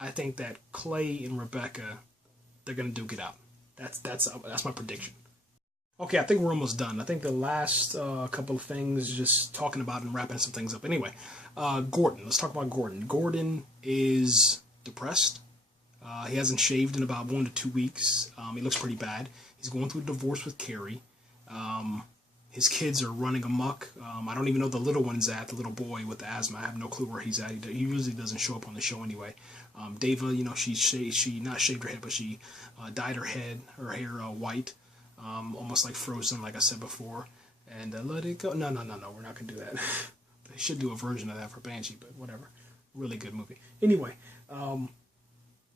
I think that Clay and Rebecca, they're gonna duke it out. That's my prediction. Okay, I think we're almost done. I think the last couple of things, just talking about and wrapping some things up. Anyway, Gordon. Let's talk about Gordon. Gordon is depressed. He hasn't shaved in about 1 to 2 weeks. He looks pretty bad. He's going through a divorce with Carrie. His kids are running amok. I don't even know the little one's at, the little boy with the asthma. I have no clue where he's at. He usually doesn't show up on the show anyway. Dava, you know, she not shaved her head, but she dyed her hair white. Almost like Frozen, like I said before. And let it go. No, we're not going to do that. They should do a version of that for Banshee, but whatever. Really good movie. Anyway,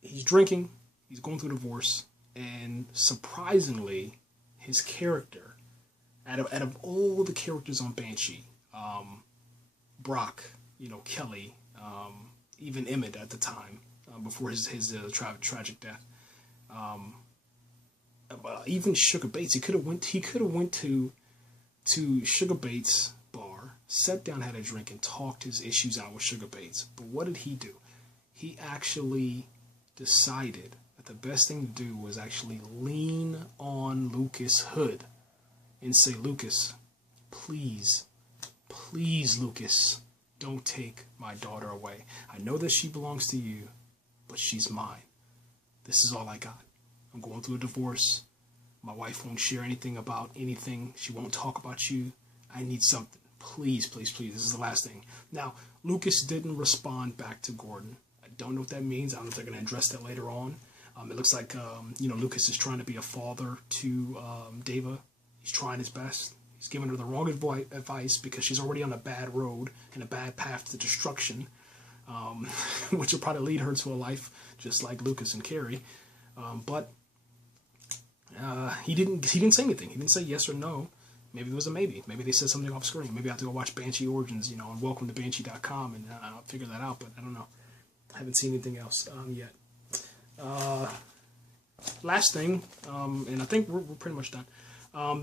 he's drinking, he's going through divorce, and surprisingly, his character, out of all the characters on Banshee, Brock, you know, Kelly, even Emmett at the time, before his tragic death, even Sugar Bates, he could have went to Sugar Bates' bar, sat down, had a drink, and talked his issues out with Sugar Bates. But what did he do? He actually decided that the best thing to do was actually lean on Lucas Hood and say, Lucas, please, Lucas, don't take my daughter away. I know that she belongs to you, but she's mine. This is all I got. I'm going through a divorce. My wife won't share anything about anything. She won't talk about you. I need something. Please, please, please. This is the last thing. Now, Lucas didn't respond back to Gordon. I don't know what that means. I don't know if they're going to address that later on. It looks like, you know, Lucas is trying to be a father to Dava. He's trying his best. He's giving her the wrong advice because she's already on a bad road and a bad path to destruction, which will probably lead her to a life just like Lucas and Carrie. But he didn't say anything. He didn't say yes or no. Maybe it was a maybe. Maybe they said something off screen. Maybe I have to go watch Banshee Origins, you know, on welcome to Banshee.com and figure that out. But I don't know. I haven't seen anything else yet. Last thing, and I think we're pretty much done.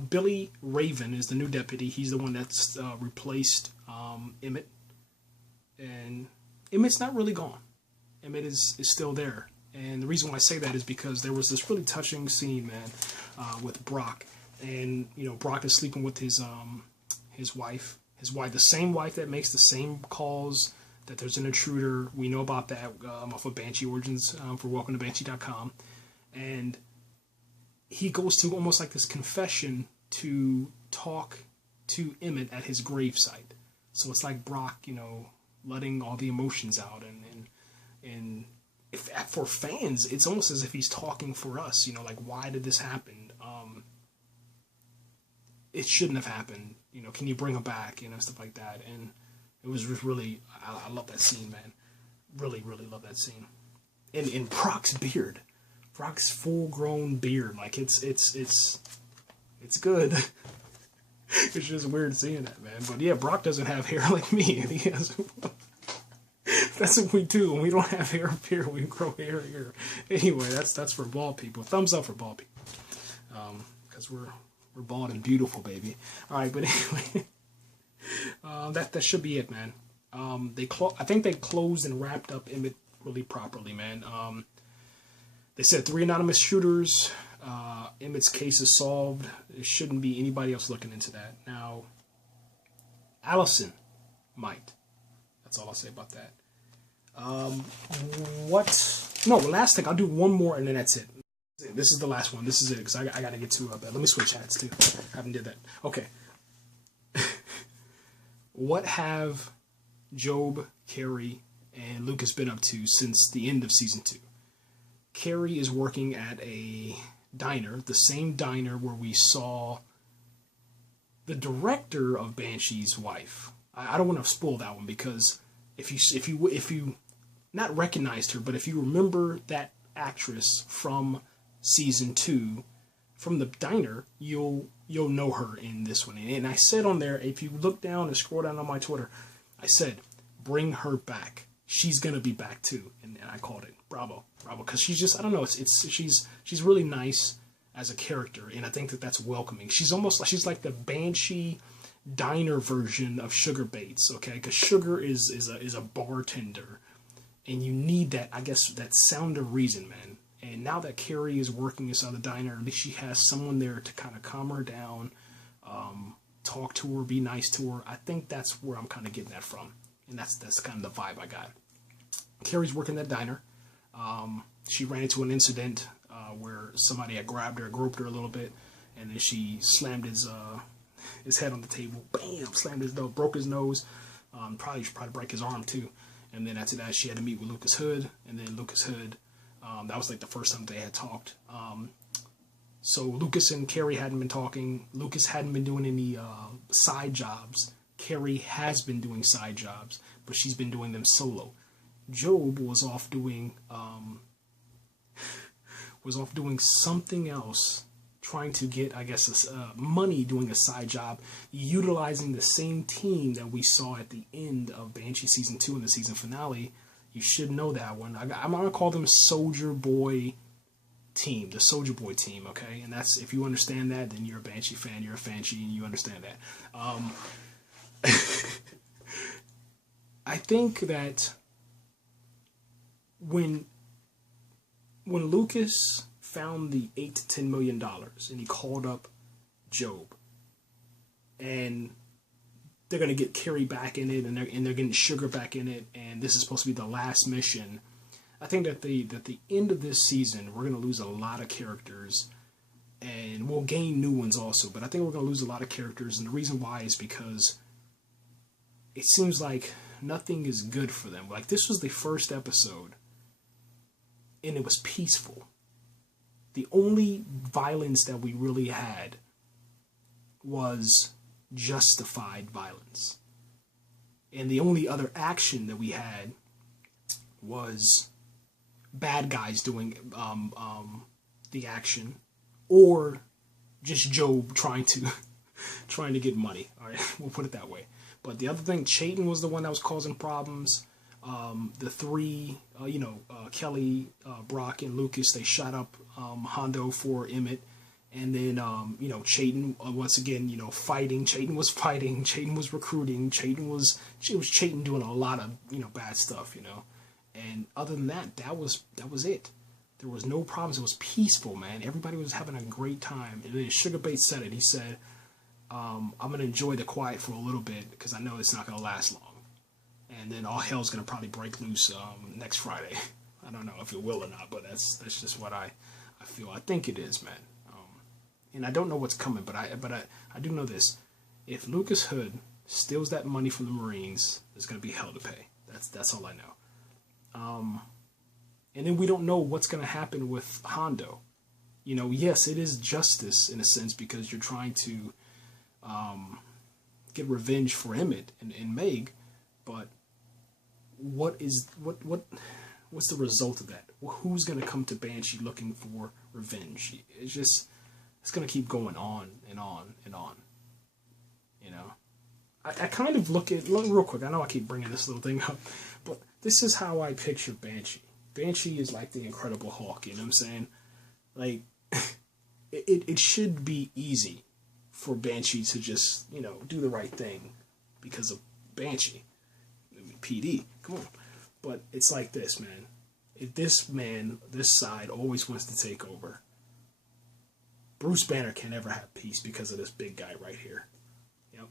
Billy Raven is the new deputy. He's the one that's replaced Emmett. And Emmett's not really gone. Emmett is still there. And the reason why I say that is because there was this really touching scene, man, with Brock. And, you know, Brock is sleeping with his wife. The same wife that makes the same calls, that there's an intruder. We know about that off of Banshee Origins for welcome to Banshee.com. And he goes to almost like this confession to talk to Emmett at his gravesite. So it's like Brock, you know, letting all the emotions out. And if for fans, it's almost as if he's talking for us, you know, like, why did this happen? It shouldn't have happened. You know, can you bring him back? You know, stuff like that. And it was just really, I love that scene, man. Really, really love that scene. And Brock's beard. Brock's full-grown beard. Like, it's good. It's just weird seeing that, man. But yeah, Brock doesn't have hair like me. He has... That's what we do. When we don't have hair up here, we grow hair here. Anyway, that's for bald people. Thumbs up for bald people. Because we're bald and beautiful, baby. All right, but anyway, that should be it, man. I think they closed and wrapped up Emmett really properly, man. They said 3 anonymous shooters. Emmett's case is solved. There shouldn't be anybody else looking into that. Now, Allison might. That's all I'll say about that. Last thing. I'll do one more and then that's it. This is the last one. This is it because I got to get to bed. Let me switch hats too. I haven't did that. Okay. What have Job, Carrie, and Lucas been up to since the end of season 2? Carrie is working at a diner, the same diner where we saw the director of Banshee's wife. I don't want to spoil that one because if you not recognized her, but if you remember that actress from season 2, from the diner, you'll know her in this one. And I said on there, if you look down and scroll down on my Twitter, I said, bring her back. She's gonna be back too, and I called it. Bravo, because she's just, I don't know, she's really nice as a character, and I think that's welcoming. She's like the Banshee diner version of Sugar Bates, okay? Because Sugar is a bartender And you need that, I guess, that sound of reason, man. And now that Carrie is working inside the diner, at least she has someone there to kind of calm her down, talk to her, be nice to her. I think that's where I'm kind of getting that from. And that's kind of the vibe I got. Carrie's working that diner. She ran into an incident where somebody had grabbed her, groped her a little bit, and then she slammed his head on the table. Bam! Slammed his nose, broke his nose. Probably break his arm too. And then after that, she had to meet with Lucas Hood, and then Lucas Hood. That was like the first time they had talked. So Lucas and Carrie hadn't been talking. Lucas hadn't been doing any side jobs. Carrie has been doing side jobs, but she's been doing them solo. Job was off doing something else, trying to get, I guess, money doing a side job, utilizing the same team that we saw at the end of Banshee Season 2 and the season finale. You should know that one. I'm going to call them Soldier Boy team, the Soldier Boy team, okay? And that's, if you understand that, then you're a Banshee fan, you're a Banshee, and you understand that. I think that when Lucas found the $8 to $10 million and he called up Job, and they're going to get Carrie back in it, and they're getting Sugar back in it, and this is supposed to be the last mission. I think that the end of this season, we're going to lose a lot of characters, and we'll gain new ones also, but I think we're going to lose a lot of characters, and the reason why is because it seems like nothing is good for them. Like, this was the first episode, and it was peaceful. The only violence that we really had was justified violence. And the only other action that we had was bad guys doing the action, or just Job trying to get money. All right, we'll put it that way. But the other thing, Chayton was the one that was causing problems. The three, Kelly, Brock, and Lucas, they shot up Hondo for Emmett. And then, Chayton, once again, fighting. Chayton was fighting. Chayton was recruiting. Chayton was doing a lot of, bad stuff, And other than that, that was it. There was no problems. It was peaceful, man. Everybody was having a great time. And then Sugarbait said it. He said, I'm going to enjoy the quiet for a little bit because I know it's not going to last long. And then all hell's going to probably break loose next Friday. I don't know if it will or not, but that's just what I feel. I think it is, man. And I don't know what's coming, but I do know this. If Lucas Hood steals that money from the Marines, there's going to be hell to pay. That's all I know. And then we don't know what's going to happen with Hondo. Yes, it is justice in a sense because you're trying to get revenge for Emmett and Meg, but what's the result of that? Who's going to come to Banshee looking for revenge? It's going to keep going on and on and on. I kind of look real quick. I know I keep bringing this little thing up, but this is how I picture Banshee. Banshee is like the Incredible Hulk, you know what I'm saying? Like, it should be easy for Banshee to just, do the right thing because of Banshee. PD, come on. But it's like this, man. If this side always wants to take over, Bruce Banner can never have peace because of this big guy right here. Yep.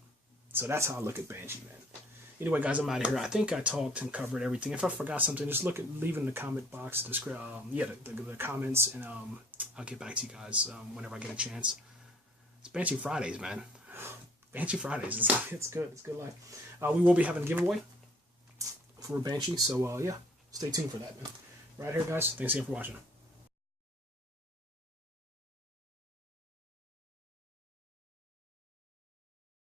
So that's how I look at Banshee, man. Anyway, guys, I'm out of here. I think I talked and covered everything. If I forgot something, just leave in the comment box, the comments, and I'll get back to you guys whenever I get a chance. It's Banshee Fridays, man. Banshee Fridays. It's good. It's good life. We will be having a giveaway for Banshee, so stay tuned for that, man. Right here, guys. Thanks again for watching.